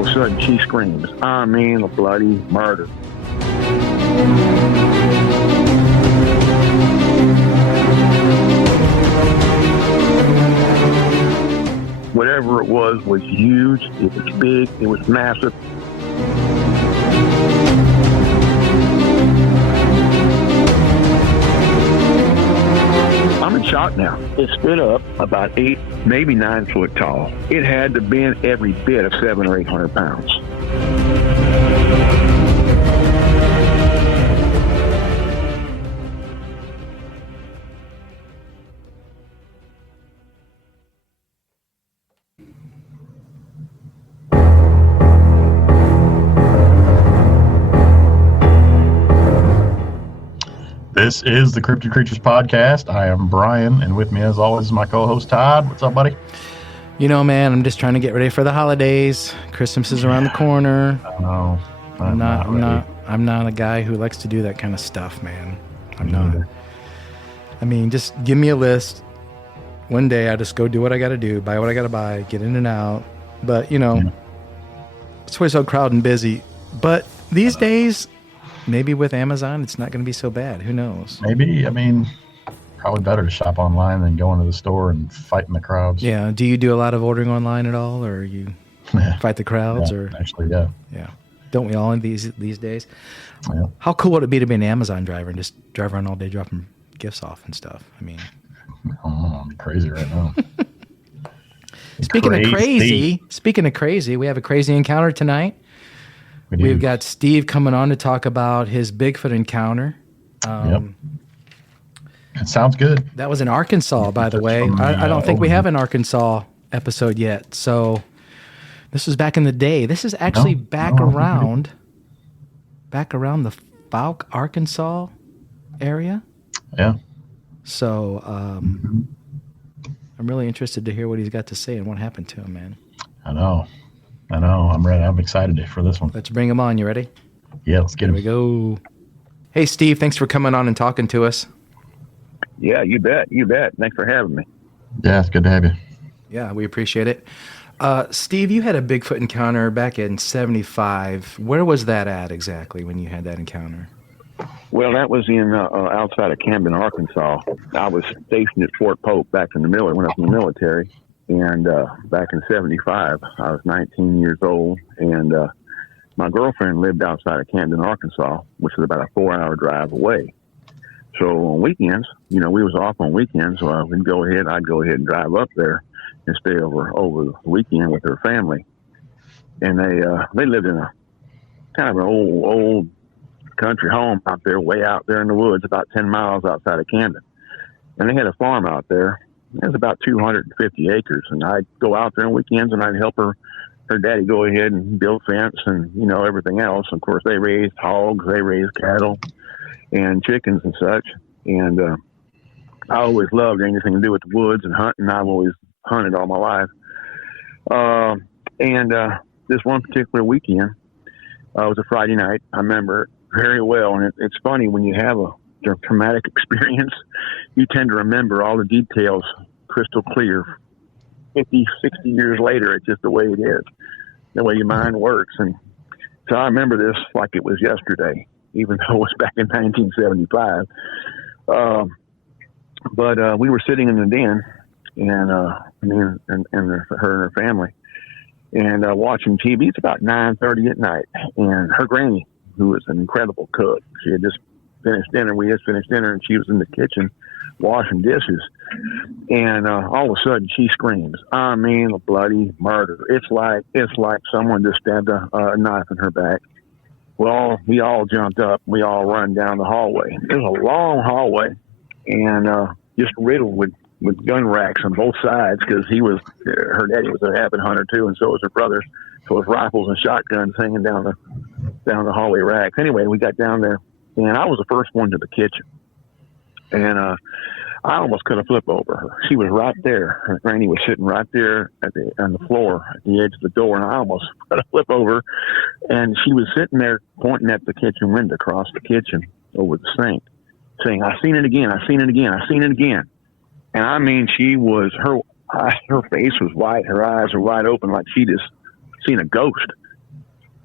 all of a sudden she screams, I mean, a bloody murder. Whatever it was huge, it was big, it was massive. I'm in shock now. It stood up about 8, maybe 9 foot tall. It had to have been every bit of 700 or 800 pounds. This is the Cryptid Creatures Podcast. I am Brian, and with me, as always, is my co-host Todd. What's up, buddy? You know, man, I'm just trying to get ready for the holidays. Christmas is around the corner. No, I'm not a guy who likes to do that kind of stuff, man. I'm not. I mean, just give me a list. One day, I just go do what I got to do, buy what I got to buy, get in and out. But you know, it's always so crowded and busy. But these days, maybe with Amazon, it's not going to be so bad. Who knows? Maybe. I mean, probably better to shop online than go into the store and fight in the crowds. Yeah. Do you do a lot of ordering online at all, or you fight the crowds? Or actually, yeah. Yeah. Don't we all in these days? Yeah. How cool would it be to be an Amazon driver and just drive around all day dropping gifts off and stuff? I mean, I'm crazy right now. Speaking of crazy, we have a crazy encounter tonight. We've got Steve coming on to talk about his Bigfoot encounter. Yep. It sounds good. That was in Arkansas, by the way. I don't think we have an Arkansas episode yet. So this was back in the day. This is actually back around the Fouke, Arkansas area. Yeah. So I'm really interested to hear what he's got to say and what happened to him, man. I know. I'm ready. I'm excited for this one. Let's bring him on. You ready? Yeah, let's get him. Here we go. Hey, Steve, thanks for coming on and talking to us. Yeah, you bet. Thanks for having me. Yeah, it's good to have you. Yeah, we appreciate it. Steve, you had a Bigfoot encounter back in 75. Where was that at exactly when you had that encounter? Well, that was in outside of Camden, Arkansas. I was stationed at Fort Pope back in the military when I was in the military. And back in 75, I was 19 years old, and my girlfriend lived outside of Camden, Arkansas, which is about a 4-hour drive away. So on weekends, we was off on weekends, so I'd go ahead and drive up there and stay over the weekend with her family. And they lived in a kind of an old country home out there, way out there in the woods, about 10 miles outside of Camden. And they had a farm out there. It was about 250 acres, and I'd go out there on weekends, and I'd help her daddy go ahead and build fence and, everything else. Of course, they raised hogs, they raised cattle and chickens and such. And I always loved anything to do with the woods and hunting. I've always hunted all my life. And this one particular weekend was a Friday night. I remember it very well, and it's funny when you have a traumatic experience, you tend to remember all the details crystal clear. 50, 60 years later, it's just the way it is, the way your mind works. And so I remember this like it was yesterday, even though it was back in 1975. But we were sitting in the den, and me and her and her family, and watching TV. It's about 9:30 at night, and her granny, who was an incredible cook, she had just finished dinner. We just finished dinner, and she was in the kitchen washing dishes. And all of a sudden, she screams, "I mean, a bloody murder!" It's like someone just stabbed a knife in her back. Well, we all jumped up. We all run down the hallway. It was a long hallway, and just riddled with gun racks on both sides, because her daddy was an avid hunter too, and so was her brother. So it was rifles and shotguns hanging down the hallway racks. Anyway, we got down there, and I was the first one to the kitchen, and I almost could have flipped over her. She was right there. Her granny was sitting right there on the floor at the edge of the door, and I almost could have flipped over. And she was sitting there pointing at the kitchen window across the kitchen over the sink, saying, "I seen it again. I seen it again. I seen it again." And I mean, her face was white. Her eyes were wide open, like she just seen a ghost.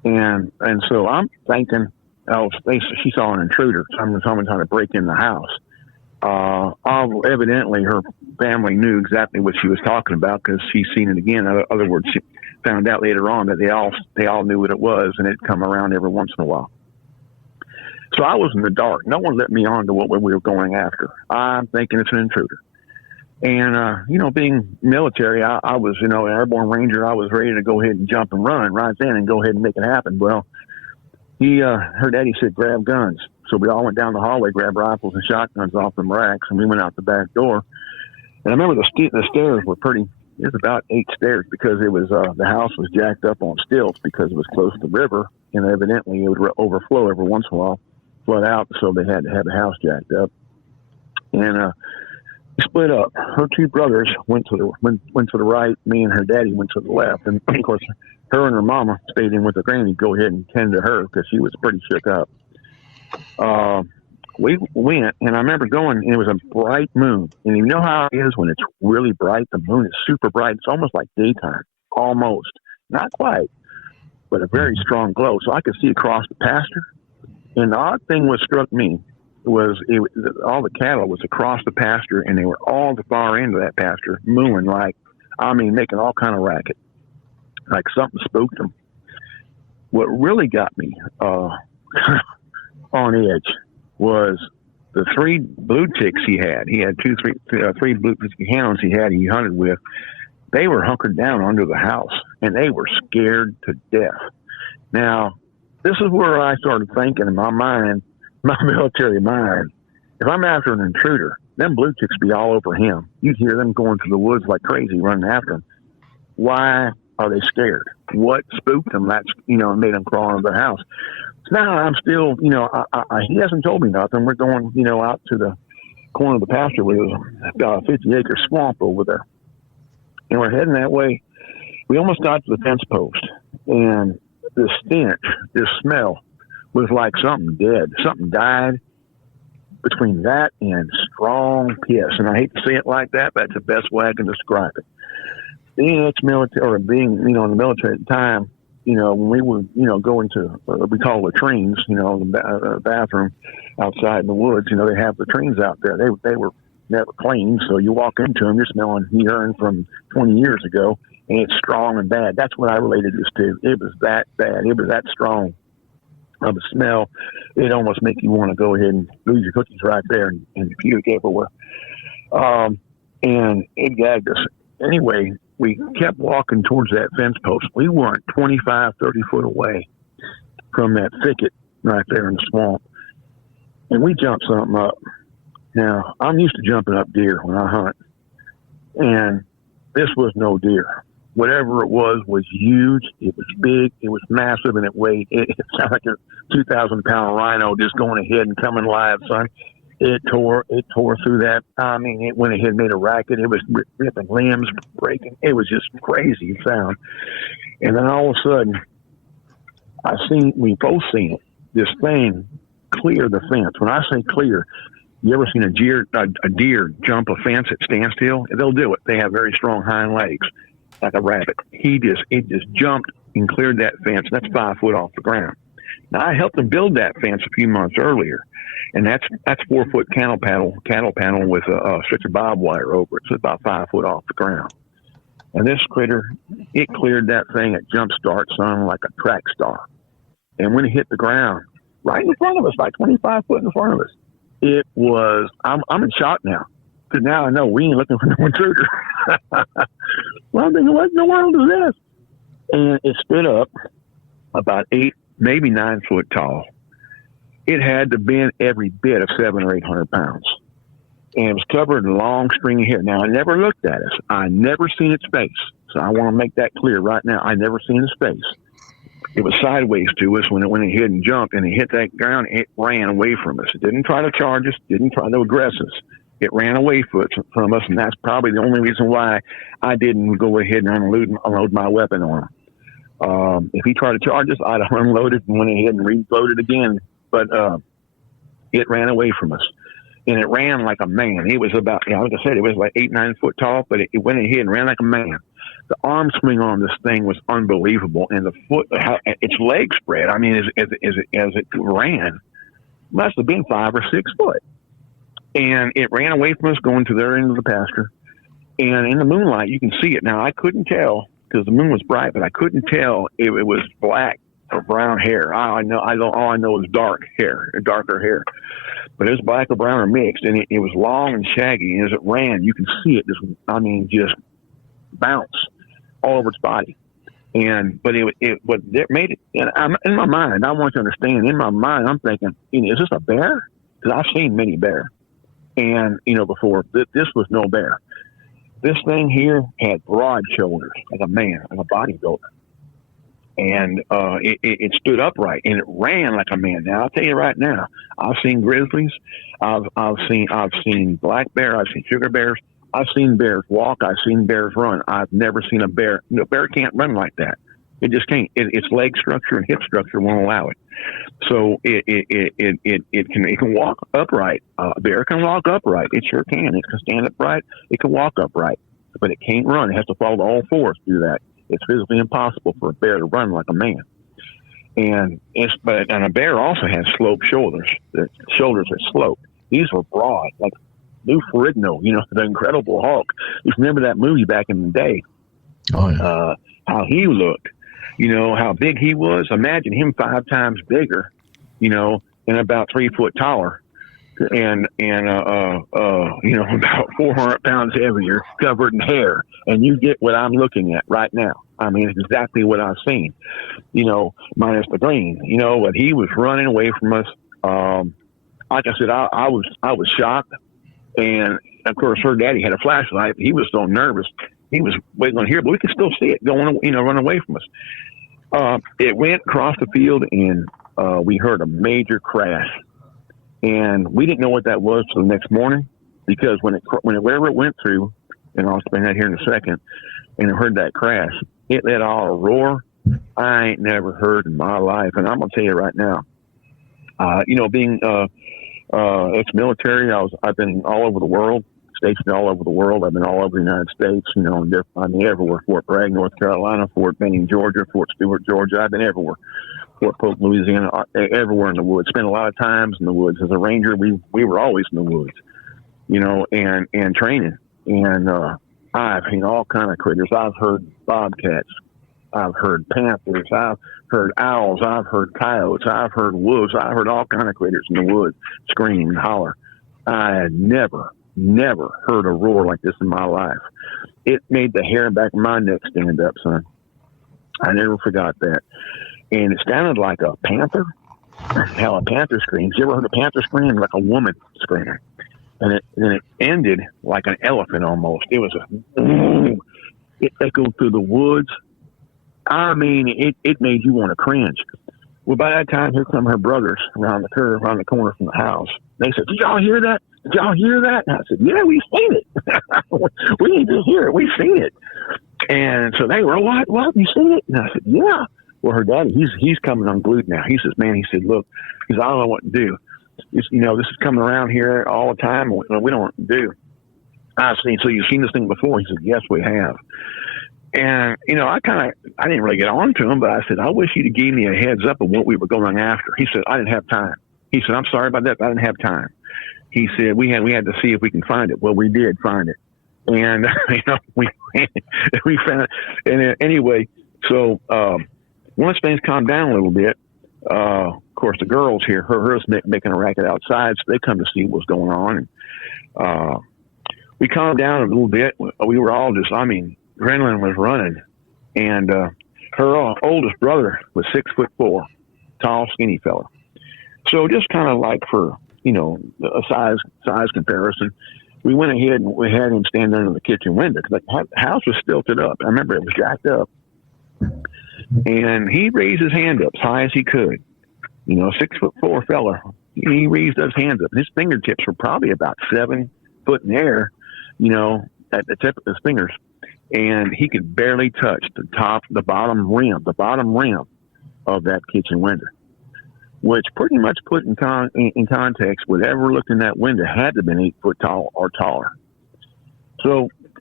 And so I'm thinking, she saw an intruder. Someone trying to break in the house. Evidently, her family knew exactly what she was talking about because she's seen it again. In other words, she found out later on that they all knew what it was, and it'd come around every once in a while. So I was in the dark. No one let me on to what we were going after. I'm thinking it's an intruder. And, being military, I was, an airborne ranger. I was ready to go ahead and jump and run right then and go ahead and make it happen. Well, her daddy said, grab guns. So we all went down the hallway, grabbed rifles and shotguns off the racks, and we went out the back door. And I remember the stairs were it was about 8 stairs because it was, the house was jacked up on stilts because it was close to the river, and evidently it would overflow every once in a while, flood out, so they had to have the house jacked up. And, we split up. Her 2 brothers went to the right. Me and her daddy went to the left. And of course, her and her mama stayed in with her granny. Go ahead and tend to her because she was pretty shook up. We went, and I remember going, and it was a bright moon. And you know how it is when it's really bright? The moon is super bright. It's almost like daytime, almost. Not quite, but a very strong glow. So I could see across the pasture. And the odd thing what struck me was all the cattle was across the pasture, and they were all the far end of that pasture, mooing making all kind of racket, like something spooked them. What really got me on edge was the 3 blue ticks he had. He had 3 blue hounds he hunted with. They were hunkered down under the house, and they were scared to death. Now, this is where I started thinking in my mind, my military mind, if I'm after an intruder, them blue ticks be all over him. You'd hear them going through the woods like crazy, running after him. Why are they scared? What spooked them? That's, made them crawl into the house. So now I'm still, he hasn't told me nothing. We're going, out to the corner of the pasture where there's about a 50-acre swamp over there. And we're heading that way. We almost got to the fence post, and the stench, this smell, was like something dead. Something died between that and strong piss. And I hate to say it like that, but that's the best way I can describe it. Being ex-military, or being, in the military at the time, when we would, go into, we call latrines, the bathroom outside in the woods, they have latrines out there. They were never clean. So you walk into them, you're smelling urine from 20 years ago, and it's strong and bad. That's what I related this to. It was that bad. It was that strong of a smell. It almost make you want to go ahead and lose your cookies right there and puke everywhere. And it gagged us. Anyway, we kept walking towards that fence post. We weren't 25, 30 foot away from that thicket right there in the swamp. And we jumped something up. Now, I'm used to jumping up deer when I hunt. And this was no deer. Whatever it was huge. It was big. It was massive, and it weighed. It sounded like a 2,000-pound rhino just going ahead and coming live, son. It tore through that. I mean, it went ahead and made a racket. It was ripping limbs, breaking. It was just crazy sound. And then all of a sudden, we both seen it. This thing clear the fence. When I say clear, you ever seen a deer jump a fence at standstill? They'll do it. They have very strong hind legs, like a rabbit. It just jumped and cleared that fence. That's 5 foot off the ground. Now, I helped them build that fence a few months earlier, and that's 4 foot cattle panel with a stretch of barbed wire over it. So it's about 5 foot off the ground. And this critter, it cleared that thing at jump start, son, like a track star. And when it hit the ground, right in front of us, like 25 foot in front of us, it was, I'm in shock now. Because now I know we ain't looking for no intruder. Well, I'm thinking, what in the world is this? And it stood up about 8, maybe 9 foot tall. It had to bend every bit of 700 or 800 pounds. And it was covered in long stringy hair. Now, I never looked at us. I never seen its face. So I want to make that clear right now. I never seen its face. It was sideways to us when it hit and jumped, and it hit that ground. It ran away from us. It didn't try to charge us, didn't try to aggress us. It ran away from us, and that's probably the only reason why I didn't go ahead and unload my weapon on him. If he tried to charge us, I'd have unloaded and went ahead and reloaded again. But it ran away from us, and it ran like a man. It was about, like I said, it was like 8, 9 foot tall, but it went ahead and ran like a man. The arm swing on this thing was unbelievable, and the foot, how its leg spread. I mean, as it ran, must have been 5 or 6 foot, and it ran away from us going to their end of the pasture. And in the moonlight, you can see it. Now, I couldn't tell because the moon was bright, but I couldn't tell if it was black or brown hair. All I know is darker hair. But it was black or brown or mixed, and it was long and shaggy. And as it ran, you can see it just bounce all over its body. But it made it. And in my mind, I want you to understand. In my mind, I'm thinking, is this a bear? Because I've seen many bears, and before this was no bear. This thing here had broad shoulders, like a man, like a bodybuilder. And it stood upright, and it ran like a man. Now, I'll tell you right now, I've seen grizzlies, I've seen black bear, I've seen sugar bears, I've seen bears walk, I've seen bears run. I've never seen a bear. A bear can't run like that. It just can't. Its leg structure and hip structure won't allow it. So it can walk upright. A bear can walk upright. It sure can. It can stand upright. It can walk upright, but it can't run. It has to follow all fours to do that. It's physically impossible for a bear to run like a man. And a bear also has sloped shoulders. The shoulders are sloped. These were broad, like Lou Ferrigno, the Incredible Hulk. You remember that movie back in the day? Oh, yeah. How he looked. How big he was. Imagine him 5 times bigger, and about 3 foot taller, and about 400 pounds heavier, covered in hair. And you get what I'm looking at right now. I mean, it's exactly what I've seen, minus the green. But he was running away from us. Like I said, I was shocked, and of course, her daddy had a flashlight. He was so nervous. He was waiting on here, but we could still see it going, run away from us. It went across the field, and we heard a major crash. And we didn't know what that was till the next morning, because wherever it went through, and I'll explain that here in a second, and I heard that crash, it let out a roar I ain't never heard in my life. And I'm going to tell you right now, being ex-military, I've been all over the world. Stationed all over the world. I've been all over the United States, everywhere. Fort Bragg, North Carolina, Fort Benning, Georgia, Fort Stewart, Georgia. I've been everywhere. Fort Polk, Louisiana, everywhere in the woods. Spent a lot of times in the woods. As a ranger, we were always in the woods, and training. And I've seen all kind of critters. I've heard bobcats. I've heard panthers. I've heard owls. I've heard coyotes. I've heard wolves. I've heard all kind of critters in the woods scream and holler. I had never heard a roar like this in my life. It made the hair back of my neck stand up, son. I never forgot that. And it sounded like a panther. How a panther screams. You ever heard a panther scream? Like a woman screaming. And then it ended like an elephant almost. It was it echoed through the woods. I mean, it made you want to cringe. Well, by that time, here come her brothers around the curve, around the corner from the house. They said, "Did y'all hear that? Did y'all hear that?" And I said, "Yeah, we've seen it. We didn't just hear it. We've seen it." And so they were, "What? You seen it?" And I said, "Yeah." Well, her daddy, he's coming unglued now. He says, "Man," he said, "Look," he said, "I don't know what to do. This is coming around here all the time. We don't know what to do." So you've seen this thing before? He said, "Yes, we have." And, I didn't really get on to him, but I said, "I wish you'd have gave me a heads up of what we were going after." He said, "I didn't have time." He said, "I'm sorry about that, but I didn't have time." He said, we had to see if we can find it. Well, we did find it. And, we found it. And anyway, so once things calmed down a little bit, of course, the girls here, her making a racket outside, so they come to see what's going on. And we calmed down a little bit. We were all adrenaline was running. And her oldest brother was 6'4", tall, skinny fella. So just kind of like for, a size comparison, we went ahead and we had him stand under the kitchen window because the house was stilted up. I remember it was jacked up. And he raised his hand up as high as he could. 6'4" fella. He raised his hands up. His fingertips were probably about 7 foot in the air, at the tip of his fingers. And he could barely touch the bottom rim of that kitchen window, which pretty much put in context, whatever looked in that window had to have been 8 foot tall or taller. So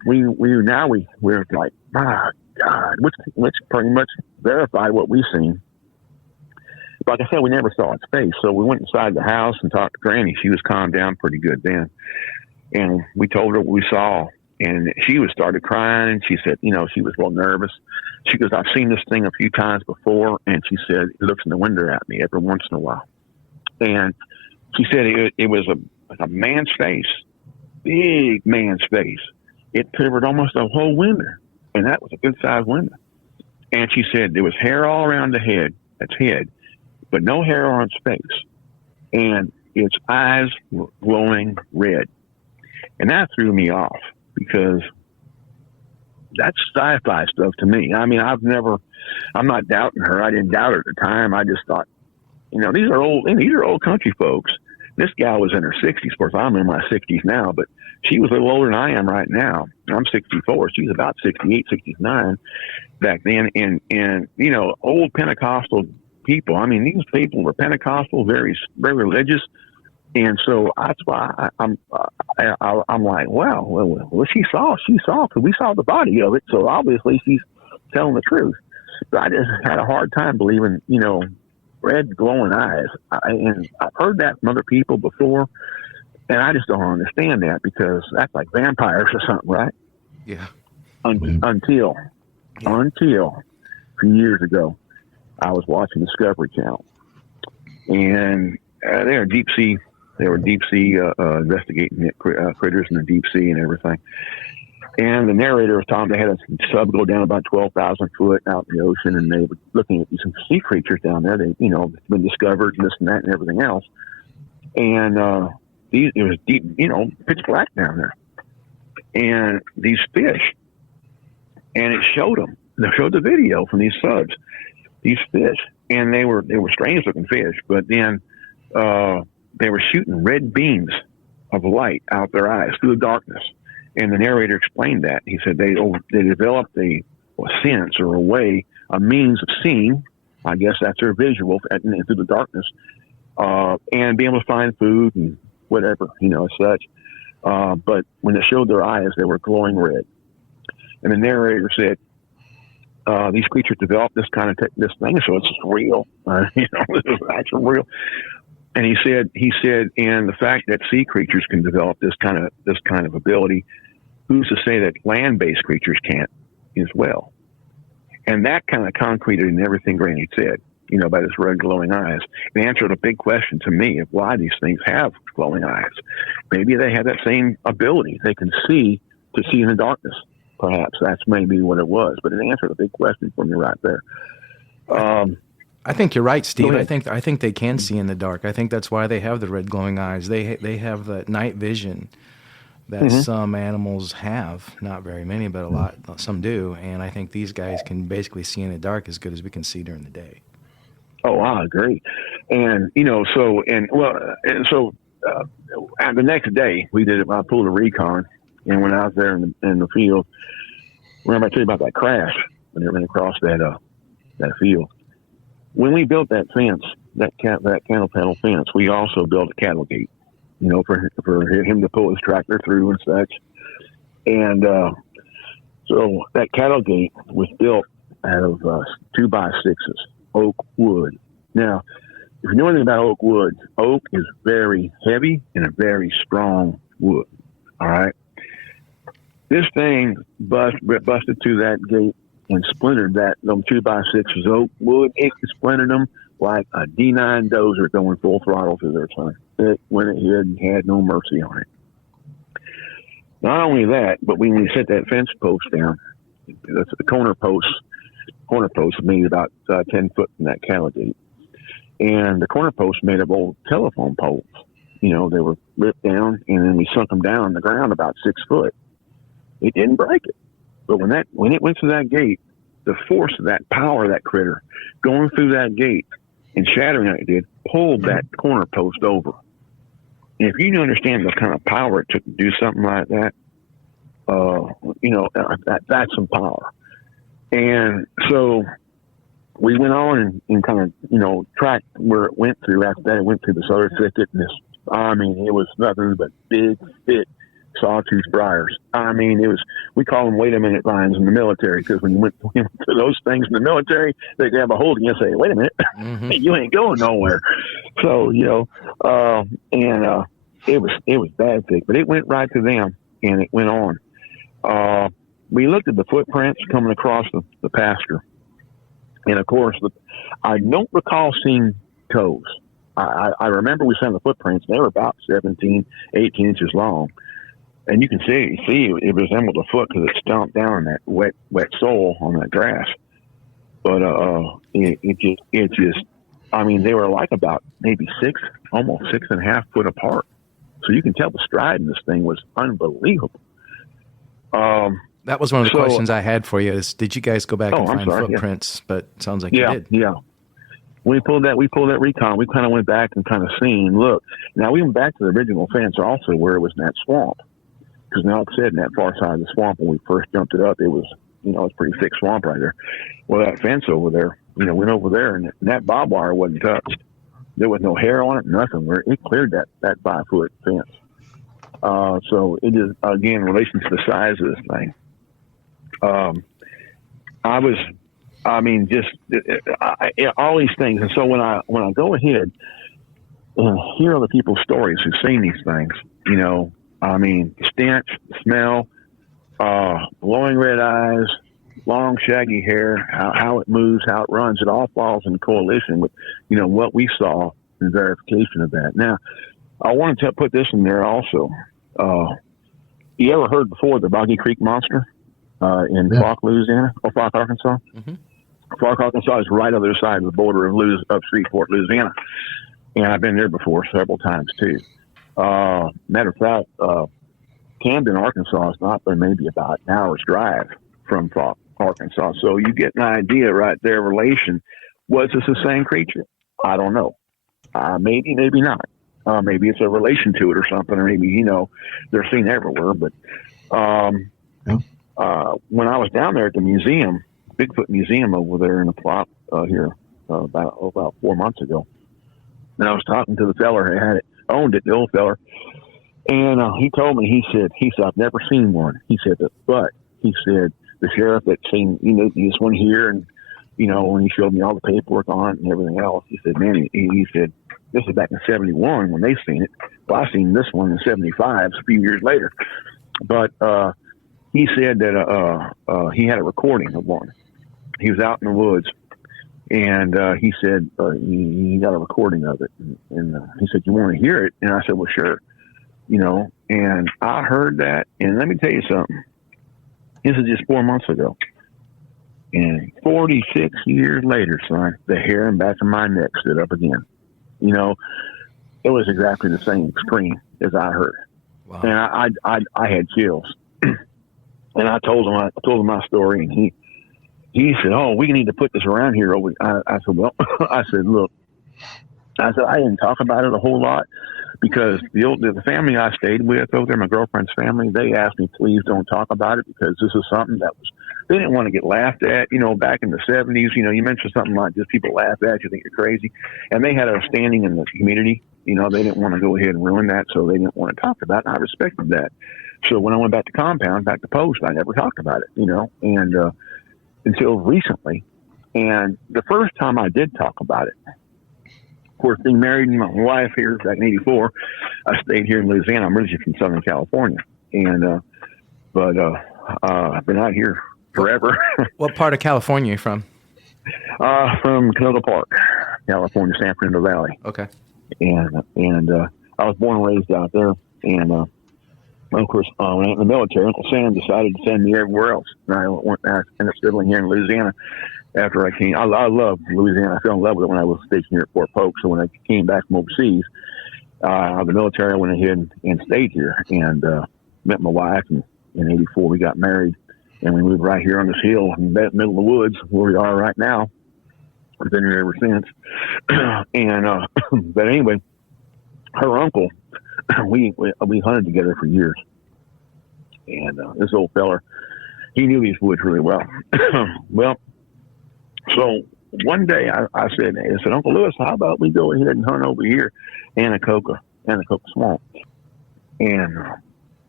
we're like, my God, which pretty much verified what we've seen. Like I said, we never saw its face. So we went inside the house and talked to Granny. She was calmed down pretty good then. And we told her what we saw. And she started crying. And she said, she was real nervous. She goes, I've seen this thing a few times before. And she said, it looks in the window at me every once in a while. And she said it was like a man's face, big man's face. It covered almost a whole window. And that was a good-sized window. And she said there was hair all around the head, its head, but no hair on its face. And its eyes were glowing red. And that threw me off because that's sci-fi stuff to me. I mean, I'm not doubting her. I didn't doubt her at the time. I just thought, these are old country folks. This gal was in her 60s. Of course, I'm in my 60s now, but she was a little older than I am right now. I'm 64. She's about 68, 69 back then. And old Pentecostal people. I mean, these people were Pentecostal, very, very religious. And so that's why I'm like, wow, well, she saw, because we saw the body of it. So obviously she's telling the truth. But I just had a hard time believing, red glowing eyes. And I've heard that from other people before. And I just don't understand that because that's like vampires or something, right? Yeah. Until a few years ago, I was watching Discovery Channel, and they were deep sea investigating critters in the deep sea and everything. And the narrator was telling they had a sub go down about 12,000 foot out in the ocean, and they were looking at these sea creatures down there. They, been discovered, and this and that, and everything else. And it was deep, pitch black down there, and these fish. And it showed them. They showed the video from these subs, these fish, and they were strange looking fish. But then they were shooting red beams of light out their eyes through the darkness. And the narrator explained that. He said they developed a sense or a means of seeing. I guess that's their visual through the darkness, and being able to find food and whatever, such. But when it showed their eyes, they were glowing red. And the narrator said, these creatures developed this kind of this thing, so it's real. This is actually real. And he said, and the fact that sea creatures can develop this kind of ability, who's to say that land-based creatures can't as well? And that kind of concreted in everything Granny said, by this red glowing eyes. It answered a big question to me of why these things have glowing eyes. Maybe they have that same ability. They can see in the darkness. Perhaps that's maybe what it was, but it answered a big question for me right there. I think you're right, Steve. I think they can see in the dark. I think that's why they have the red glowing eyes. They have that night vision that some animals have. Not very many, but a lot. Some do. And I think these guys can basically see in the dark as good as we can see during the day. Oh, I agree. And the next day I pulled a recon, and when I was there in the field, remember I told you about that crash when they ran across that field. When we built that fence, that cattle panel fence, we also built a cattle gate, for him to pull his tractor through and such. And so that cattle gate was built out of 2x6s, oak wood. Now, if you know anything about oak wood, oak is very heavy and a very strong wood. All right. This thing busted through that gate and splintered them 2x6s oak wood. It splintered them like a D9 dozer going full throttle through their thing. It went ahead and had no mercy on it. Not only that, but when we set that fence post down, the corner post made about 10 foot from that cattle gate. And the corner post made of old telephone poles. They were ripped down, and then we sunk them down in the ground about 6 foot. It didn't break it. But when it went through that gate, the force of that power of that critter going through that gate and shattering like it did, pulled that corner post over. And if you understand the kind of power it took to do something like that, that's some power. And so we went on and kind of, tracked where it went through. After that, it went through this other thicket. And it was nothing but big, thick sawtooth briars. I mean, we call them wait a minute lines in the military, because when you went to those things in the military, they grab a hold of you and say, wait a minute, you ain't going nowhere. So, it was bad thick, but it went right to them, and it went on. We looked at the footprints coming across the pasture. And of course, I don't recall seeing toes. I remember we saw the footprints. They were about 17, 18 inches long. And you can see it resembled a foot because it stomped down in that wet soil on that grass. But it just, I mean, they were like about maybe almost 6.5 foot apart. So you can tell the stride in this thing was unbelievable. That was one of the questions I had for you is, did you guys go back and find footprints? Yeah. But it sounds like you did. Yeah. We pulled that recon. We kind of went back and kind of seen, look. Now, we went back to the original fence also where it was in that swamp. Because now, like I said, in that far side of the swamp, when we first jumped it up, it was, it's pretty thick swamp right there. Well, that fence over there, went over there, and that barbed wire wasn't touched. There was no hair on it, nothing. It cleared that 5-foot fence. So it is, again, in relation to the size of this thing. All these things. And so when I go ahead and hear other people's stories who've seen these things, stench, smell, glowing red eyes, long shaggy hair, how it moves, how it runs, it all falls in coalition with, what we saw in verification of that. Now, I wanted to put this in there also. You ever heard before the Boggy Creek Monster in Clark, Louisiana, or Clark, Arkansas? Mm-hmm. Clark, Arkansas is right on the other side of the border of Shreveport, Louisiana. And I've been there before several times, too. Matter of fact, Camden, Arkansas is not but maybe about an hour's drive from Clark, Arkansas. So you get an idea right there, relation. Was this the same creature? I don't know. Maybe, maybe not. Maybe it's a relation to it or something, or maybe, they're seen everywhere. But when I was down there at the museum, Bigfoot Museum over there in the plot here about 4 months ago, and I was talking to the feller who owned it, the old feller, and he told me, he said, I've never seen one. He said, but he said, the sheriff that seen, this one here, and, when he showed me all the paperwork on it and everything else, he said, man, he said, this is back in 71 when they seen it. Well, I seen this one in 75, a few years later. But he said that he had a recording of one. He was out in the woods, and he said he got a recording of it. And he said, you want to hear it? And I said, well, sure. And I heard that. And let me tell you something. This is just 4 months ago. And 46 years later, son, the hair in the back of my neck stood up again. It was exactly the same scream as I heard. Wow. And I had chills. And I told him my story, and he said, oh, we need to put this around here. I said, well, I said, look, I didn't talk about it a whole lot because the family I stayed with over there, my girlfriend's family, they asked me, please don't talk about it because this is something that they didn't want to get laughed at, back in the 70s, you mentioned something like this, people laugh at you, think you're crazy. And they had a standing in the community, they didn't want to go ahead and ruin that. So they didn't want to talk about it. I respected that. So when I went back to compound, back to post, I never talked about it, and until recently. And the first time I did talk about it, of course, being married and my wife here back in 84, I stayed here in Louisiana. I'm originally from Southern California. And, but I've been out here forever. What part of California are you from? From Canoga Park, California, San Fernando Valley. Okay. And I was born and raised out there. And, of course, when I was in the military, Uncle Sam decided to send me everywhere else. And I ended up settling here in Louisiana after I came. I love Louisiana. I fell in love with it when I was stationed here at Fort Polk. So when I came back from overseas, out of the military, I went ahead and stayed here and met my wife. And in 84, we got married. And we moved right here on this hill in the middle of the woods where we are right now. I've been here ever since. And but anyway, her uncle, we hunted together for years. And this old feller, he knew these woods really well. Well, so one day I said, Uncle Lewis, how about we go ahead and hunt over here, Anacoca Swamp. And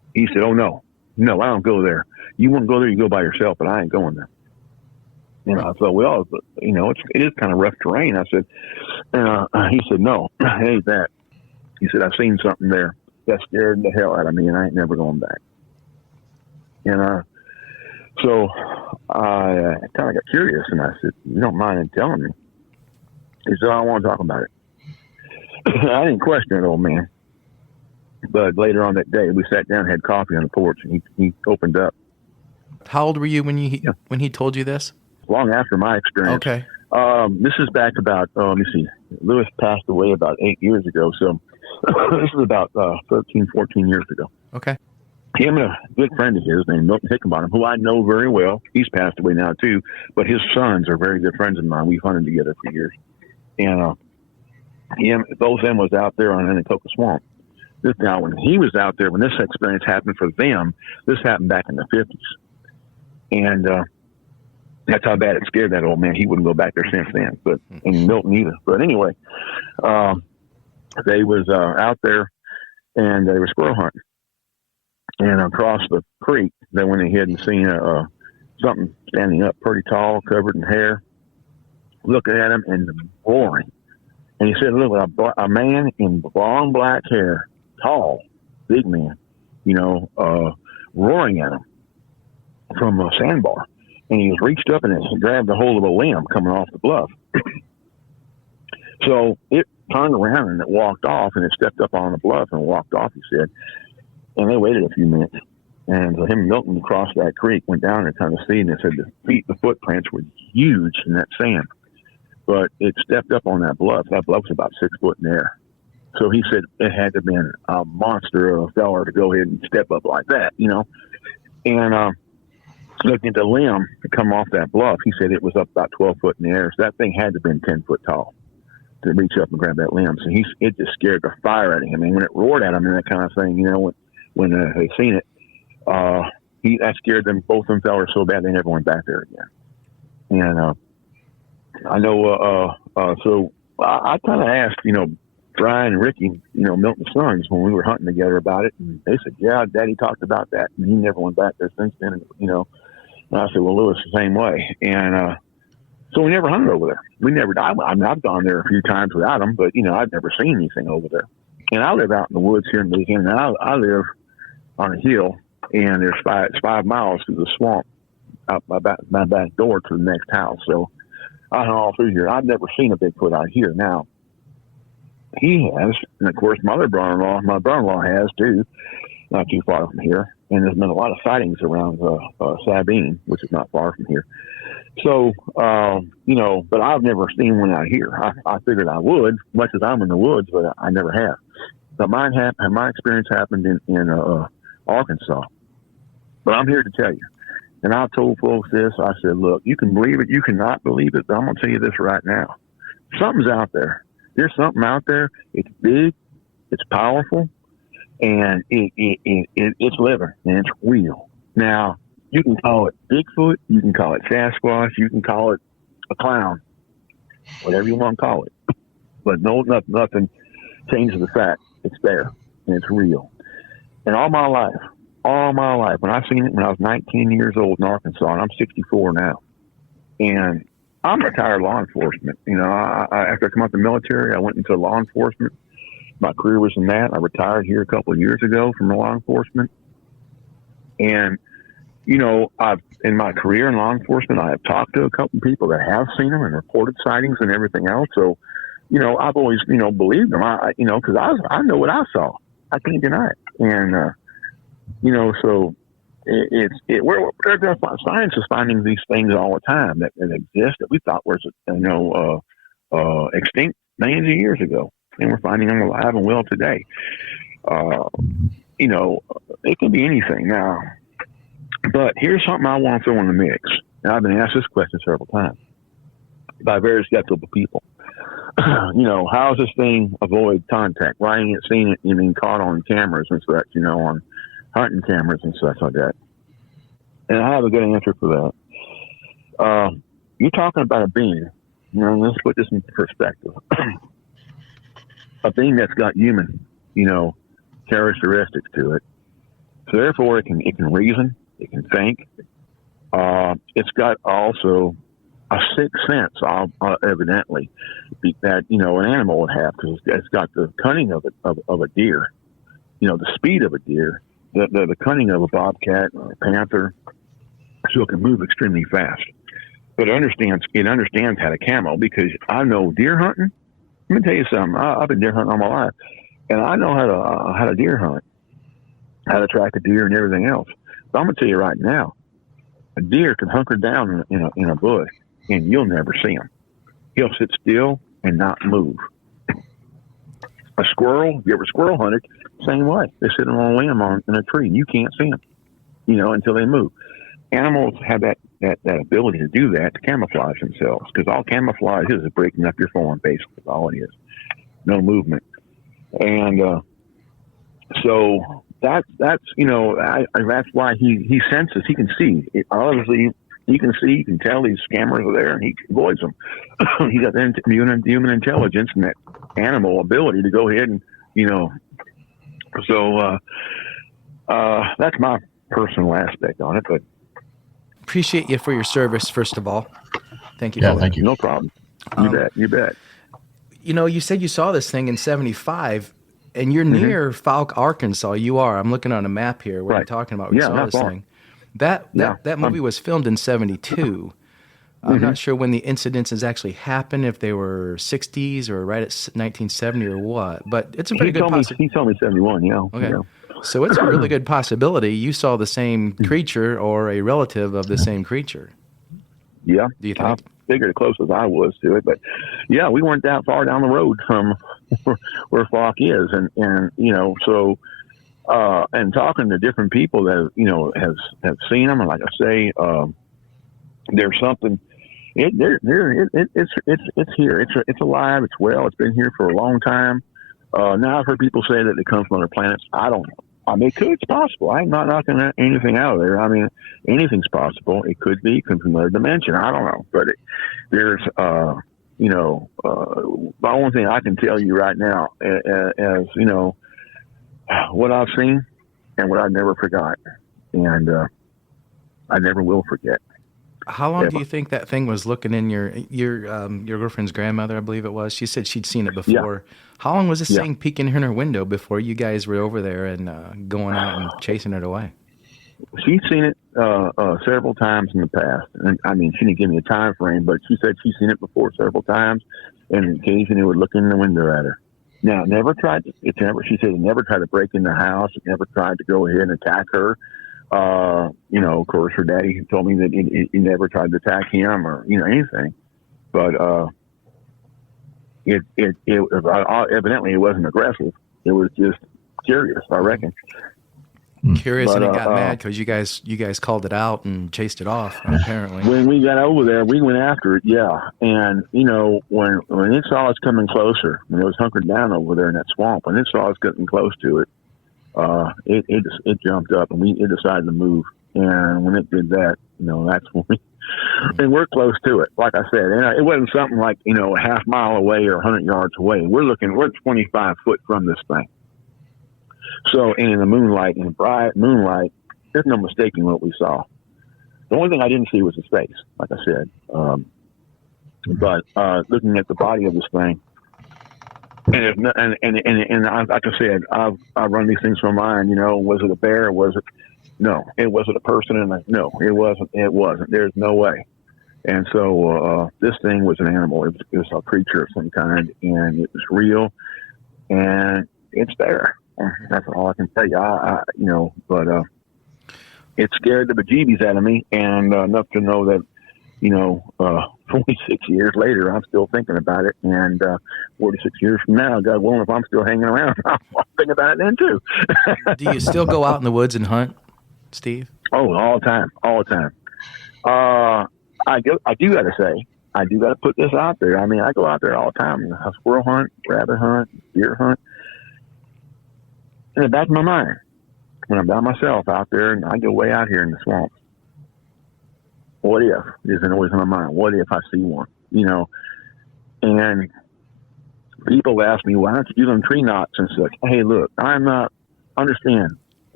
He said, "Oh no, I don't go there. You want to go there, you go by yourself, but I ain't going there." And I thought, well, it is kind of rough terrain. I said, and he said, "No, it ain't that." He said, "I've seen something there that scared the hell out of me, and I ain't never going back." And so I kind of got curious, and I said, "You don't mind telling me?" He said, "I want to talk about it." I didn't question it, old man. But later on that day, we sat down and had coffee on the porch, and he opened up. How old were you when he told you this? Long after my experience. Okay. This is back about, let me see, Lewis passed away about 8 years ago, so this is about 13, 14 years ago. Okay. Him and a good friend of his named Milton Hickenbottom, who I know very well. He's passed away now, too, but his sons are very good friends of mine. We've hunted together for years. And both of them was out there on Anacoca Swamp. Now, when he was out there, when this experience happened for them, this happened back in the 50s. And that's how bad it scared that old man. He wouldn't go back there since then, and Milton either. But anyway, they was out there, and they were squirrel hunting. And across the creek, they went ahead and seen something standing up pretty tall, covered in hair, looking at him and roaring. And he said, "Look, a man in long black hair, tall, big man, roaring at him from a sandbar." And he was reached up and grabbed a hold of a limb coming off the bluff. So it turned around and it walked off, and it stepped up on the bluff and walked off, he said. And they waited a few minutes. And him and Milton crossed that creek, went down and kind of see, and they said the footprints were huge in that sand. But it stepped up on that bluff. That bluff was about 6 foot in the air. So he said it had to have been a monster of a fella to go ahead and step up like that, And looking at the limb to come off that bluff, he said it was up about 12 foot in the air. So that thing had to have been 10 foot tall to reach up and grab that limb. So it just scared the fire out of him. I mean, when it roared at him and that kind of thing, when they seen it, that scared them, both of them fellas so bad they never went back there again. And I know, so I kind of asked, Brian and Ricky, Milton's sons, when we were hunting together about it, and they said, "Yeah, Daddy talked about that, and he never went back there since then." And I said, "Well, Lewis, the same way." And so we never hunted over there. We never. I've gone there a few times without them, but I've never seen anything over there. And I live out in the woods here in Louisiana. I live on a hill, and there's 5 miles through the swamp out my back door to the next house. So I hunt all through here. I've never seen a Bigfoot out here. Now, he has, and of course my brother-in-law has too, not too far from here. And there's been a lot of sightings around Sabine, which is not far from here. So, but I've never seen one out here. I figured I would, much as I'm in the woods, but I never have. But my experience happened in Arkansas. But I'm here to tell you, and I've told folks this. I said, look, you can believe it, you cannot believe it, but I'm going to tell you this right now. Something's out there. There's something out there. It's big, it's powerful, and it's living, and it's real. Now, you can call it Bigfoot, you can call it Sasquatch, you can call it a clown, whatever you want to call it. But nothing changes the fact it's there, and it's real. And all my life, when I seen it when I was 19 years old in Arkansas, and I'm 64 now, and I'm retired law enforcement. After I come out of the military, I went into law enforcement. My career was in that. I retired here a couple of years ago from law enforcement. And, I've in my career in law enforcement, I have talked to a couple of people that have seen them and reported sightings and everything else. So, I've always, believed them. Because I know what I saw. I can't deny it. And, so science is finding these things all the time that exist that we thought was, extinct millions of years ago, and we're finding them alive and well today. It can be anything now, but here's something I want to throw in the mix. And I've been asked this question several times by very skeptical people. How does this thing avoid contact? Why ain't it seen it? Caught on cameras and such, on hunting cameras and such like that. And I have a good answer for that. You're talking about a being. Let's put this in perspective. A being that's got human, characteristics to it. So therefore, it can reason, it can think. It's got also a sixth sense, evidently, that an animal would have, because it's got the cunning of a deer, the speed of a deer, the cunning of a bobcat or a panther, so it can move extremely fast. But it understands how to camo, because I know deer hunting. Let me tell you something. I've been deer hunting all my life, and I know how to deer hunt, how to track a deer and everything else. But I'm gonna tell you right now, a deer can hunker down in a bush, and you'll never see him. He'll sit still and not move. A squirrel, you ever squirrel hunted? Same way. They're sitting on a limb in a tree, and you can't see them, until they move. Animals have that ability to do that, to camouflage themselves, because all camouflage is breaking up your form, basically. All it is. No movement. And so that's that's why he senses. He can see. Obviously, he can see. He can tell these scammers are there, and he avoids them. He got that human intelligence and that animal ability to go ahead and So that's my personal aspect on it. But appreciate you for your service, first of all. Thank you. Yeah, thank you. No problem. You bet. You said you saw this thing in 75, and you're near Falk, Arkansas. You are. I'm looking on a map here where you're talking about where you saw this thing. That movie was filmed in 72. I'm not sure when the incidences actually happened, if they were 60s or right at 1970 or what, but it's a pretty good possibility. He told me 71, yeah. Okay. Yeah. So it's a really good possibility you saw the same creature or a relative of the same creature. Yeah. Do you think? I figured as close as I was to it, but yeah, we weren't that far down the road from where Falk is. And so, and talking to different people that, have seen them. And like I say, there's something, it's here. It's alive. It's well, it's been here for a long time. Now I've heard people say that it comes from other planets. I don't know. I mean, it's possible. I'm not knocking anything out of there. I mean, anything's possible. It could be from another dimension. I don't know. But there's, the only thing I can tell you right now, as what I've seen and what I never forgot. And I never will forget. How long do you think that thing was looking in your girlfriend's grandmother, I believe it was? She said she'd seen it before. Yeah. How long was this thing peeking in her window before you guys were over there and going out and chasing it away? She's seen it several times in the past. And I mean, she didn't give me a time frame, but she said she's seen it before several times, and occasionally it would look in the window at her. Now, she said it never tried to break in the house. It never tried to go ahead and attack her. Of course, her daddy told me that he never tried to attack him or, anything. But evidently it wasn't aggressive. It was just curious, I reckon. Curious, and it got mad because you guys called it out and chased it off, apparently. When we got over there, we went after it, yeah. And, when it saw us coming closer, when it was hunkered down over there in that swamp, when it saw us getting close to it, it jumped up and it decided to move. And when it did that, that's when and we're close to it. Like I said, and it wasn't something like, a half mile away or 100 yards away. We're 25 foot from this thing. So, and in the moonlight, in the bright moonlight, there's no mistaking what we saw. The only thing I didn't see was his face, like I said. But looking at the body of this thing, and like I said, I've run these things from mind. Was it a bear? Was it? No, it wasn't a person. And no, it wasn't. It wasn't. There's no way. And so this thing was an animal. It was a creature of some kind, and it was real, and it's there. That's all I can tell you. But it scared the bejeebies out of me, and enough to know that, 46 years later, I'm still thinking about it. And 46 years from now, God willing, if I'm still hanging around, I'll think about it then too. Do you still go out in the woods and hunt, Steve? Oh, all the time. I do got to say, I do got to put this out there. I mean, I go out there all the time. I squirrel hunt, rabbit hunt, deer hunt. In the back of my mind, when I'm by myself out there and I go way out here in the swamp, what if isn't always in my mind? What if I see one? And people ask me, why don't you do them tree knots and such? Hey, look, I'm not understand.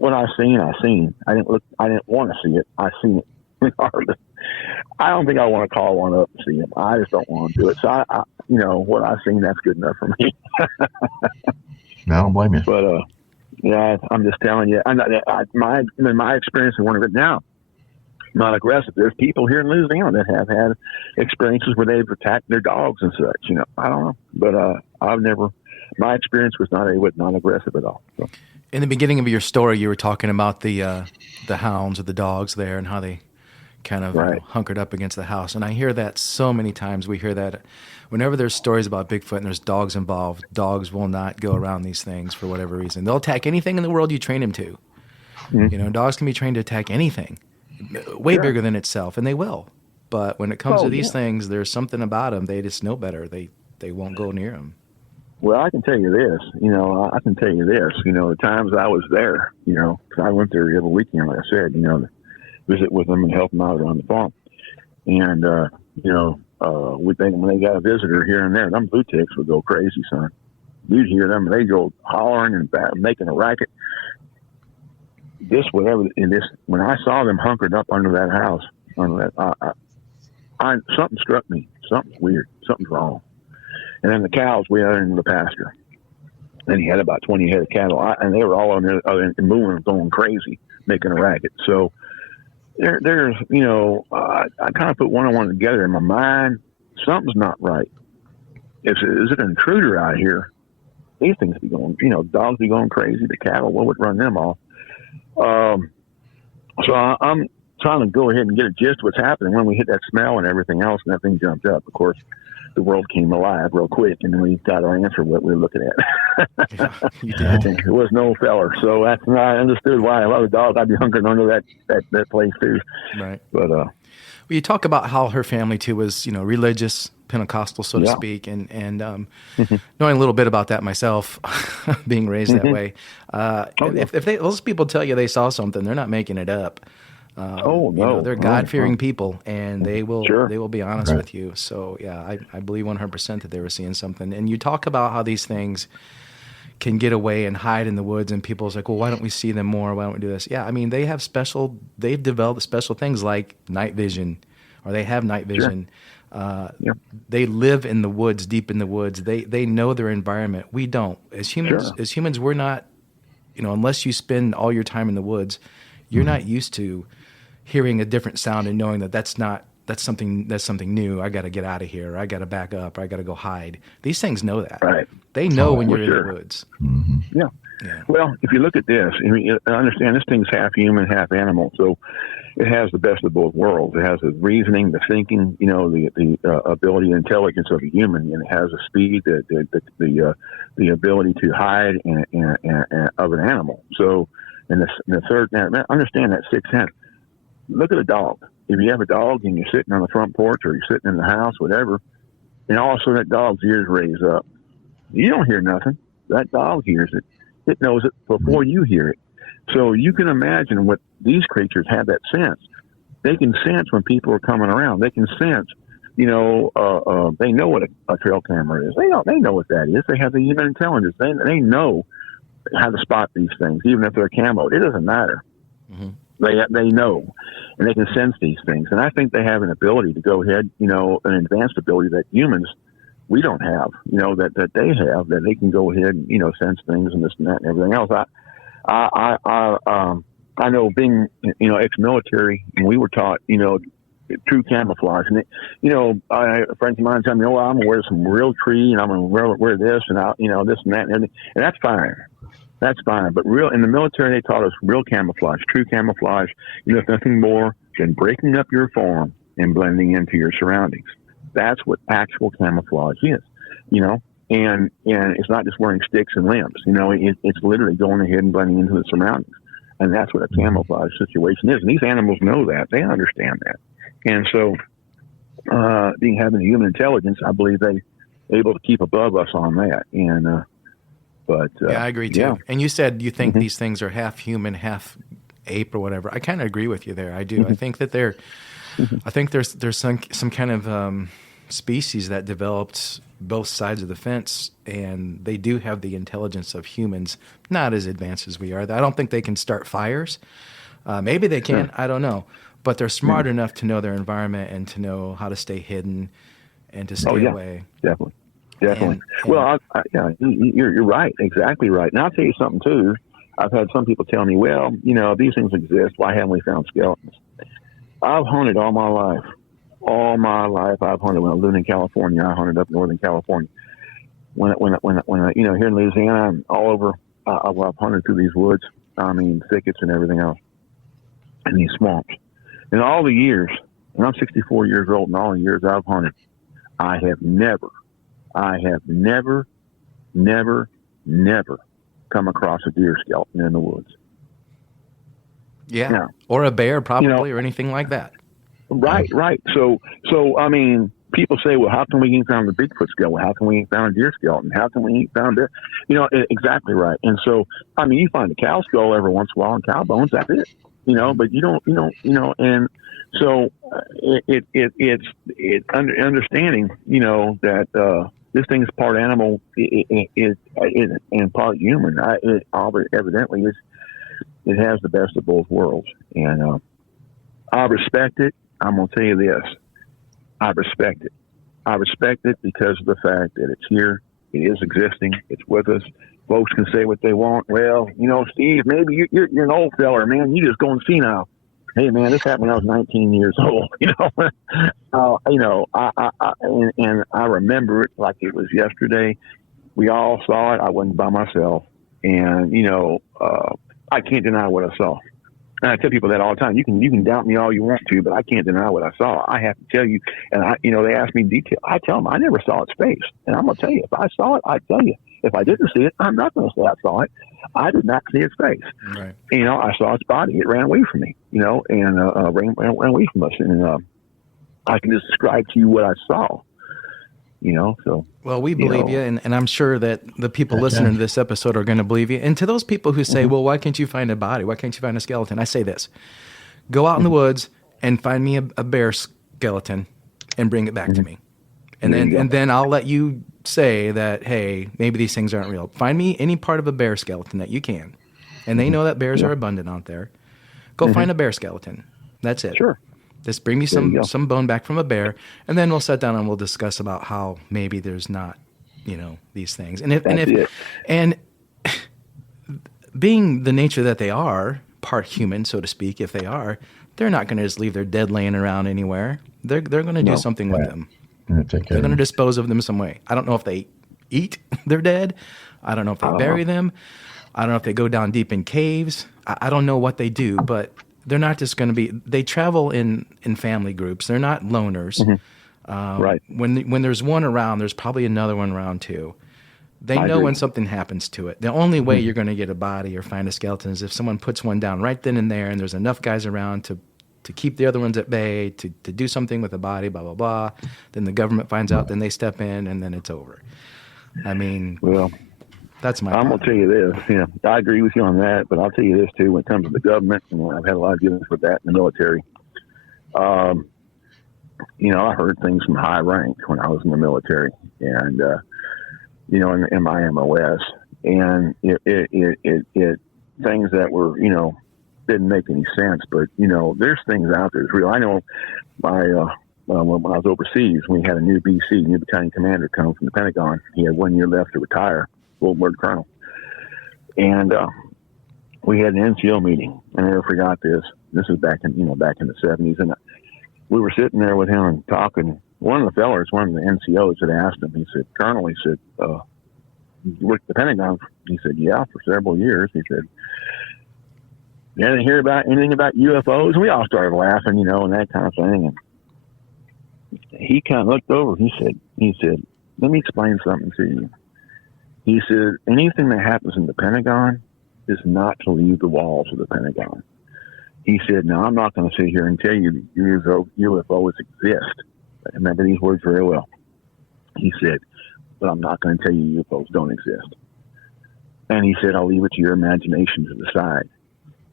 what I seen. I didn't look. I didn't want to see it. I seen it. Regardless, I don't think I want to call one up and see him. I just don't want to do it. So I what I seen, that's good enough for me. No, I don't blame you. But yeah, I'm just telling you. My experience in one of it now. Not aggressive. There's people here in Louisiana that have had experiences where they've attacked their dogs and such. I don't know, but I've never. My experience was not aggressive at all. So. In the beginning of your story, you were talking about the hounds or the dogs there and how they kind of hunkered up against the house. And I hear that so many times. We hear that whenever there's stories about Bigfoot and there's dogs involved, dogs will not go around these things for whatever reason. They'll attack anything in the world you train them to. Mm-hmm. Dogs can be trained to attack anything, way bigger than itself, and they will. But when it comes to these things, there's something about them. They just know better. They won't go near them. Well, I can tell you this, the times I was there, 'cause I went there every weekend, like I said, to visit with them and help them out on the farm. And, when they got a visitor here and there, them blue ticks would go crazy, son. You'd hear them, and they go hollering and making a racket. When I saw them hunkered up under that house, something struck me. Something's weird. Something's wrong. And then the cows, we had in the pasture. And he had about 20 head of cattle, and they were all on there moving, going crazy, making a racket. So there's, I kind of put one on one together in my mind. Something's not right. Is it an intruder out here? These things be going, dogs be going crazy. The cattle, what would run them off? So I'm trying to go ahead and get a gist of what's happening. When we hit that smell and everything else, and that thing jumped up, of course, the world came alive real quick, and we got our answer what we were looking at. Yeah, you did. There was no feller, so that's when I understood why a lot of dogs I'd be hunkering under that place too. Right. But well, you talk about how her family too was, religious, Pentecostal, so to speak, and knowing a little bit about that myself, being raised that way. If those people tell you they saw something, they're not making it up. They're God-fearing people, and they will be honest with you. So yeah, I believe 100% that they were seeing something. And you talk about how these things can get away and hide in the woods, and people's like, well, why don't we see them more? Why don't we do this? Yeah, I mean, they've developed special things like night vision, or they have night vision. They live in the woods, deep in the woods. They know their environment. We don't. As humans, we're not, unless you spend all your time in the woods, you're not used to hearing a different sound and knowing that's something new. I got to get out of here. I got to back up. Or I got to go hide. These things know that. Right. They know when you're in the woods. Mm-hmm. Yeah. Well, if you look at this, I understand this thing's half human, half animal. So it has the best of both worlds. It has the reasoning, the thinking, the ability and intelligence of a human, and it has the speed, the ability to hide of an animal. So, and the third, understand that sixth sense. Look at a dog. If you have a dog and you're sitting on the front porch or you're sitting in the house, whatever, and all of a sudden that dog's ears raise up, you don't hear nothing. That dog hears it. It knows it before you hear it. So you can imagine what these creatures have, that sense. They can sense when people are coming around. They can sense, they know what a trail camera is. They know what that is. They have the human intelligence. They know how to spot these things, even if they're camoed. It doesn't matter. Mm-hmm. They know, and they can sense these things. And I think they have an ability to go ahead, an advanced ability that humans, we don't have, that they have, that they can go ahead and, sense things and this and that and everything else. I know being, ex-military, and we were taught, true camouflage. And, friends of mine tell me, I'm going to wear some real tree and I'm going to wear this and, this and that and everything. And that's fine. That's fine. But in the military, they taught us real camouflage, true camouflage. It's nothing more than breaking up your form and blending into your surroundings. That's what actual camouflage is, and it's not just wearing sticks and limbs, it's literally going ahead and blending into the surroundings. And that's what a camouflage situation is. And these animals know that. They understand that. And so, having a human intelligence, I believe they're able to keep above us on that. And, I agree too. Yeah. And you said you think these things are half human, half ape or whatever. I kind of agree with you there. I do. I think that I think there's some kind of species that developed both sides of the fence, and they do have the intelligence of humans, not as advanced as we are. I don't think they can start fires. Maybe they can, I don't know. But they're smart enough to know their environment and to know how to stay hidden and to stay away. Definitely. Well, you're right, exactly right. And I'll tell you something, too. I've had some people tell me, well, these things exist. Why haven't we found skeletons? I've hunted all my life. All my life, I've hunted. When I lived in California, I hunted up Northern California. When I, here in Louisiana, I'm all over. I've hunted through these woods. I mean, thickets and everything else, and these swamps. In all the years, and I'm 64 years old, and all the years I've hunted, I have never come across a deer skeleton in the woods. Yeah, now, or a bear, probably, or anything like that. Right. So I mean, people say, well, how can we ain't found the Bigfoot skeleton? How can we ain't found a deer skeleton? How can we ain't found it? Exactly right. And so, I mean, you find a cow skull every once in a while and cow bones, that's it. But you don't, and so it's understanding, that this thing is part animal and part human. Evidently it has the best of both worlds, and I respect it. I'm going to tell you this. I respect it. I respect it because of the fact that it's here. It is existing. It's with us. Folks can say what they want. Well, Steve, maybe you're an old feller, man. You just going senile. Hey, man, this happened when I was 19 years old. And I remember it like it was yesterday. We all saw it. I wasn't by myself. And, I can't deny what I saw. And I tell people that all the time. You can doubt me all you want to, but I can't deny what I saw. I have to tell you. And they ask me detail. I tell them I never saw its face, and I'm gonna tell you if I saw it, I tell you. If I didn't see it, I'm not gonna say I saw it. I did not see its face. Right. I saw its body. It ran away from me. And ran away from us. And I can just describe to you what I saw. So. Well, we believe you, and I'm sure that the people listening to this episode are going to believe you. And to those people who say, well, why can't you find a body? Why can't you find a skeleton? I say this. Go out in the woods and find me a bear skeleton and bring it back to me. And then I'll let you say that, hey, maybe these things aren't real. Find me any part of a bear skeleton that you can. And they know that bears are abundant out there. Go find a bear skeleton. That's it. Sure. Just bring me some bone back from a bear, and then we'll sit down and we'll discuss about how maybe there's not, these things. And being the nature that they are, part human, so to speak, if they are, they're not going to just leave their dead laying around anywhere. They're going to do something with them. They're going to dispose of them some way. I don't know if they eat their dead. I don't know if they bury them. I don't know if they go down deep in caves. I don't know what they do, but they're not just going to be. They travel in family groups. They're not loners. Right. When there's one around, there's probably another one around too. They know when something happens to it. The only way you're going to get a body or find a skeleton is if someone puts one down right then and there, and there's enough guys around to keep the other ones at bay, to do something with the body, blah, blah, blah. Then the government finds out, then they step in, and then it's over. I mean, well, that's my I'm going to tell you this. I agree with you on that, but I'll tell you this, too, when it comes to the government. I've had a lot of dealings with that in the military. I heard things from high rank when I was in the military, and, in my MOS, and it things that were, didn't make any sense, but, there's things out there that's real. I know when I was overseas, we had a new BC, new battalion commander, come from the Pentagon. He had 1 year left to retire, full word colonel. And we had an NCO meeting. I never forgot this. This was back in the 70s. And we were sitting there with him and talking. One of the NCOs had asked him, he said, Colonel, he said, you worked at the Pentagon? He said, yeah, for several years. He said, you didn't hear about anything about UFOs? And we all started laughing, and that kind of thing. And he kind of looked over. He said, let me explain something to you. He said, anything that happens in the Pentagon is not to leave the walls of the Pentagon. He said, now, I'm not going to sit here and tell you that UFOs exist. I remember these words very well. He said, but I'm not going to tell you UFOs don't exist. And he said, I'll leave it to your imagination to decide.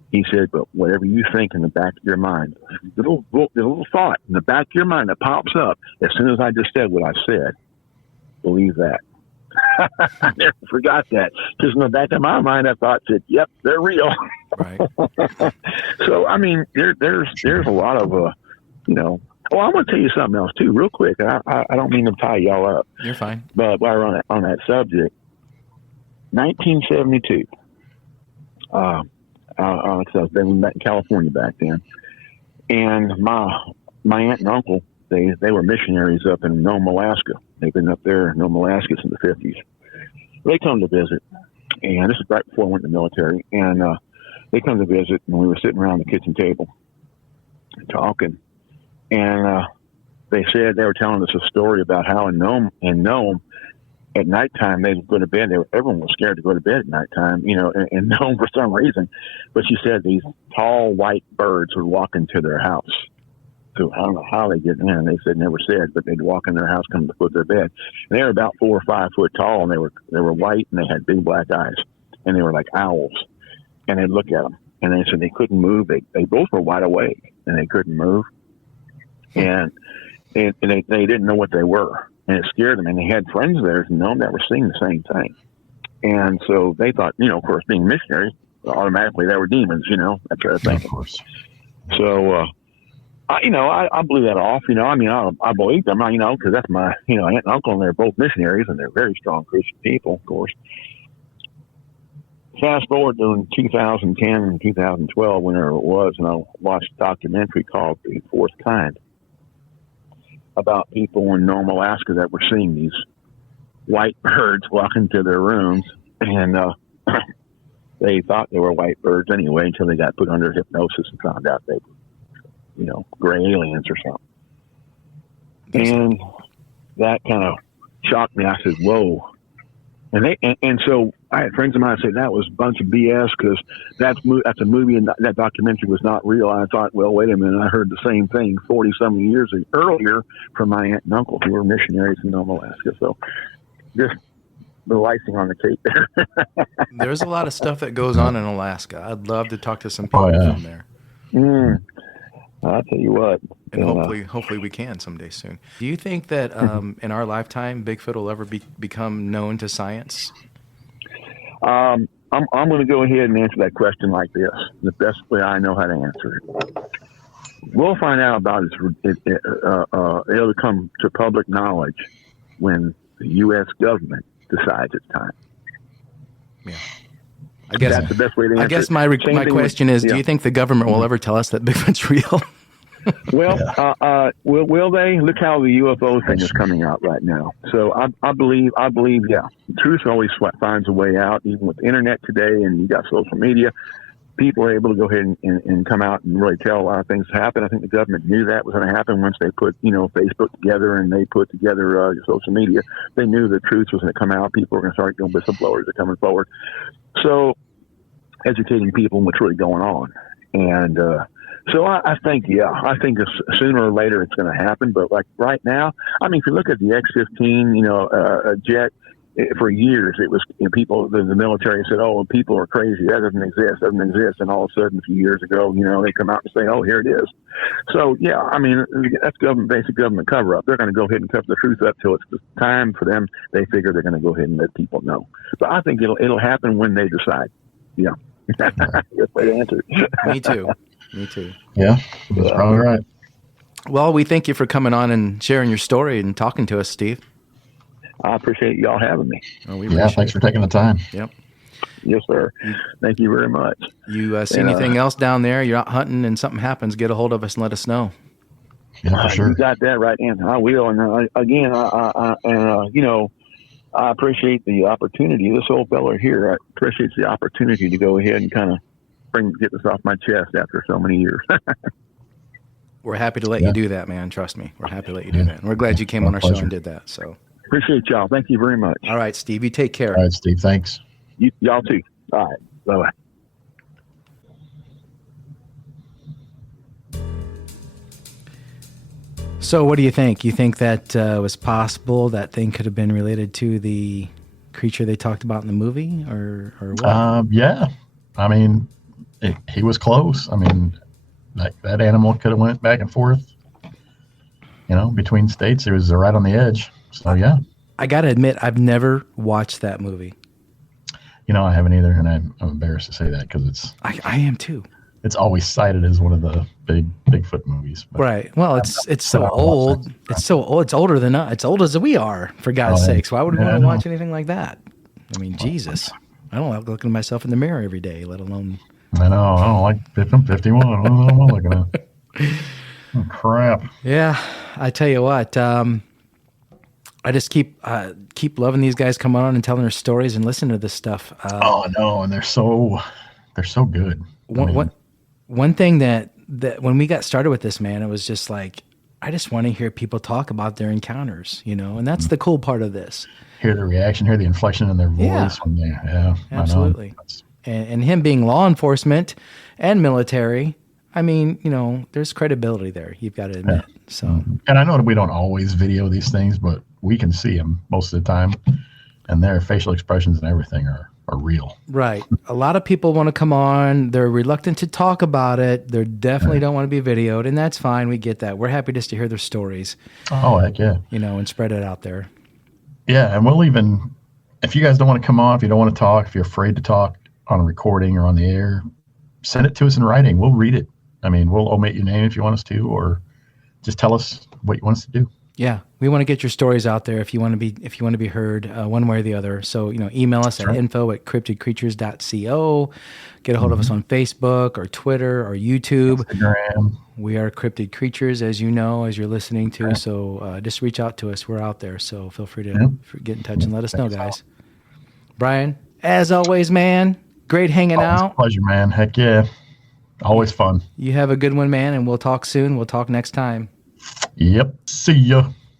He said, but whatever you think in the back of your mind, the little thought in the back of your mind that pops up as soon as I just said what I said, believe that. I never forgot that, because in the back of my mind, I thought that, yep, they're real. Right. So, I mean, there's a lot of, you know. Oh, I'm going to tell you something else too, real quick. I don't mean to tie y'all up. You're fine. But while we're on that subject, 1972. Because I was back in California back then, and my aunt and uncle, they were missionaries up in Nome, Alaska. They've been up there in Nome, Alaska since the 50s. They come to visit, and this is right before I went to the military. And they come to visit, and we were sitting around the kitchen table talking, and they were telling us a story about how in Nome at nighttime they would go to bed. Everyone was scared to go to bed at nighttime, you know, and Nome for some reason. But she said these tall white birds would walk into their house. So I don't know how they get in. They said never said, but they'd walk in their house, come to foot their bed. And they were about 4 or 5 foot tall, and they were white, and they had big black eyes, and they were like owls. And they'd look at them, and they said they couldn't move. They both were wide awake, and they couldn't move, and they didn't know what they were. And it scared them, and they had friends there who know that were seeing the same thing. And so they thought, you know, of course, being missionaries, automatically they were demons, you know, that sort of thing. Of course. So, I blew that off, you know. I mean, I believed them, you know, because that's my, you know, aunt and uncle, and they're both missionaries, and they're very strong Christian people, of course. Fast forward to 2010 and 2012, whenever it was, and I watched a documentary called The Fourth Kind, about people in Nome, Alaska that were seeing these white birds walk into their rooms, and they thought they were white birds anyway until they got put under hypnosis and found out they were, you know, gray aliens or something. And that kind of shocked me. I said, whoa. And so I had friends of mine say that was a bunch of BS because that's a movie and that documentary was not real. I thought, well, wait a minute. I heard the same thing 40-some years earlier from my aunt and uncle who were missionaries in Nome, Alaska. So just the icing on the cake there. There's a lot of stuff that goes on in Alaska. I'd love to talk to some people from there. I'll tell you what. And hopefully we can someday soon. Do you think that in our lifetime, Bigfoot will ever become known to science? I'm going to go ahead and answer that question like this, the best way I know how to answer it. We'll find out about it. It'll come to public knowledge when the U.S. government decides it's time. Yeah. I guess that's the best way to answer. I guess my question is: do you think the government will ever tell us that Bigfoot's real? Well, will they? Look how the UFO thing is coming out right now. So I believe, yeah, the truth always finds a way out. Even with the internet today, and you got social media, people are able to go ahead and come out and really tell a lot of things happen. I think the government knew that was going to happen once they put, you know, Facebook together and they put together social media. They knew the truth was going to come out. People were going to start doing whistleblowers are coming forward. So educating people on what's really going on. And so I think sooner or later it's going to happen. But like right now, I mean, if you look at the X-15, you know, jet, for years it was, you know, people, the military said, oh, people are crazy. That doesn't exist. And all of a sudden, a few years ago, you know, they come out and say, oh, here it is. So, yeah, I mean, that's basic government cover-up. They're going to go ahead and cover the truth up till it's the time for them. They figure they're going to go ahead and let people know. But I think it'll happen when they decide. Yeah. Good way to answer it. Me too. Yeah, that's probably right. Well, we thank you for coming on and sharing your story and talking to us, Steve. I appreciate y'all having me. Thanks for taking the time. Yep. Yes, sir. Thank you very much. You see anything else down there? You're out hunting and something happens, get a hold of us and let us know. Yeah, for sure. You got that right, and I will. And again, you know, I appreciate the opportunity. This old fella here appreciates the opportunity to go ahead and kind of get this off my chest after so many years. We're happy to let you do that, man. Trust me. We're happy to let you do that. And we're glad you came on our show and did that. So appreciate y'all. Thank you very much. All right, Steve, you take care. All right, Steve. Thanks. Y'all too. All right. Bye-bye. So what do you think? You think that was possible? That thing could have been related to the creature they talked about in the movie, or what? Yeah. I mean, he was close. I mean, that animal could have went back and forth, between states. It was right on the edge. So, yeah. I got to admit, I've never watched that movie. I haven't either, and I'm embarrassed to say that because I am too. It's always cited as one of the big Bigfoot movies. Right. Well, it's so old. It's so old. It's older than us. It's old as we are, for God's sakes. Why would we want to watch anything like that? I mean, Jesus. I don't like looking at myself in the mirror every day, let alone. I know. I don't like 51. I don't know what I'm looking at. Oh, crap. Yeah. I tell you what, I just keep loving these guys coming on and telling their stories and listening to this stuff. I know, and they're so good. One thing that when we got started with this, man, it was just like, I just want to hear people talk about their encounters, and that's the cool part of this. Hear the reaction, hear the inflection in their voice. Yeah, absolutely. And him being law enforcement and military, I mean, there's credibility there. You've got to admit. So, and I know that we don't always video these things, but we can see them most of the time, and their facial expressions and everything are real. Right. A lot of people want to come on. They're reluctant to talk about it. They definitely don't want to be videoed, and that's fine. We get that. We're happy just to hear their stories. Oh, heck yeah. And spread it out there. Yeah, and we'll even, if you guys don't want to come on, if you don't want to talk, if you're afraid to talk on a recording or on the air, send it to us in writing. We'll read it. I mean, we'll omit your name if you want us to, or just tell us what you want us to do. Yeah, we want to get your stories out there if you want to be heard one way or the other. So, email us at info@cryptidcreatures.co. Get a hold of us on Facebook or Twitter or YouTube. Instagram. We are Cryptid Creatures, as you know, as you're listening to. So just reach out to us. We're out there. So feel free to get in touch and let us know, guys. Brian, as always, man, great hanging out. It's a pleasure, man. Heck yeah. Always fun. You have a good one, man, and we'll talk soon. We'll talk next time. Yep. See ya.